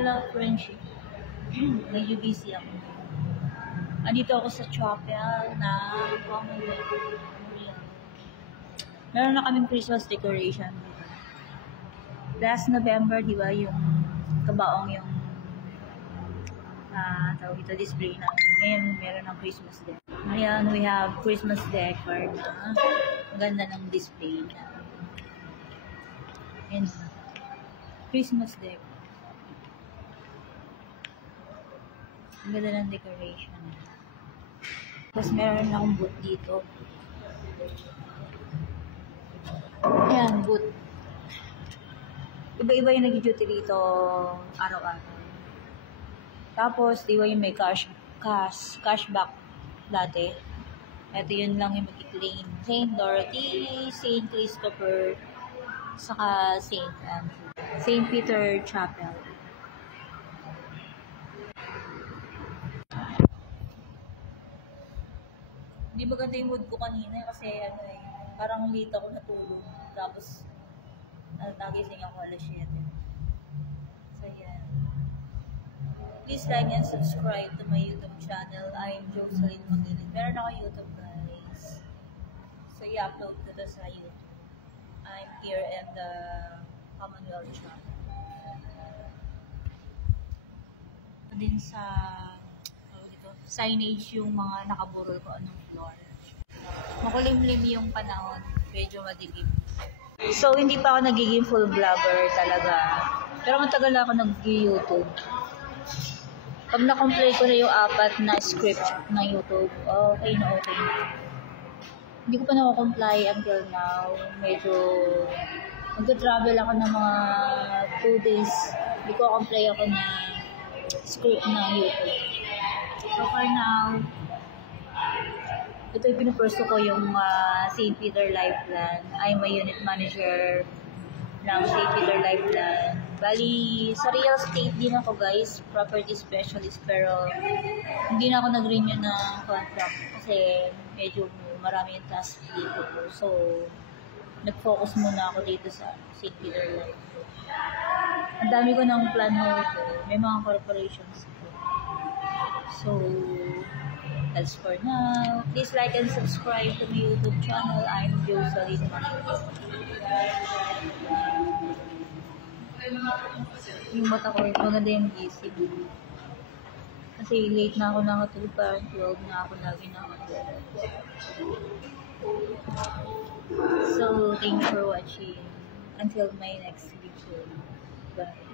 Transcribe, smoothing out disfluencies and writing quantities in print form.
Hello, friendship. Medyo busy ako. Andito ako sa chapel na meron na kaming Christmas decoration. Last November, di ba, yung kabaong yung tawag ito, display namin. Ngayon, meron ng Christmas deck. Ngayon, we have Christmas decor na maganda ng display na. And Christmas deck. Ang ganda ng decoration. Tapos meron akong boot dito. Ayan, boot. Iba-iba yung nag-duty dito araw-araw. Tapos, di ba yung may cashback dati. Ito yun lang yung mag-claim. St. Dorothy, St. Christopher, saka St. Andrew. St. Peter Chapel. Hindi maganda yung mood ko kanina kasi parang late ako natulog. Tapos, nagising ako alas 7. So, yan. Please like and subscribe to my YouTube channel. I'm Jocelyn Magilit. Meron ako YouTube, guys. So, i-upload ko to sa YouTube. I'm here in the Commonwealth channel. Din sa signage yung mga nakaburol ko anong floor. Makulimlim yung panahon. Medyo madilim. So, hindi pa ako nagiging full vlogger talaga. Pero matagal na ako nag-YouTube. Pag na-complete ko na yung 4 na script ng YouTube, okay na. Hindi ko pa na-comply until now. Medyo mag-travel ako ng mga 2 days. Hindi ko comply ako na script ng YouTube. So for now, ito yung pinupursue ko yung St. Peter Life Plan. I'm a unit manager ng St. Peter Life Plan. Bali, sa real estate din ako, guys, property specialist, pero hindi na ako nag-renew ng contract kasi medyo marami yung task dito. So, nag-focus muna ako dito sa St. Peter Life. Ang dami ko ng plan dito. May mga corporations ko. So, that's for now. Please like and subscribe to my YouTube channel. I'm Jocelyn Magilit. Yung mata ko, maganda yung gising. Kasi late na ako nakatulog, parang 12 na ako lagi nakatulog. So, thanks for watching. Until my next video. Bye.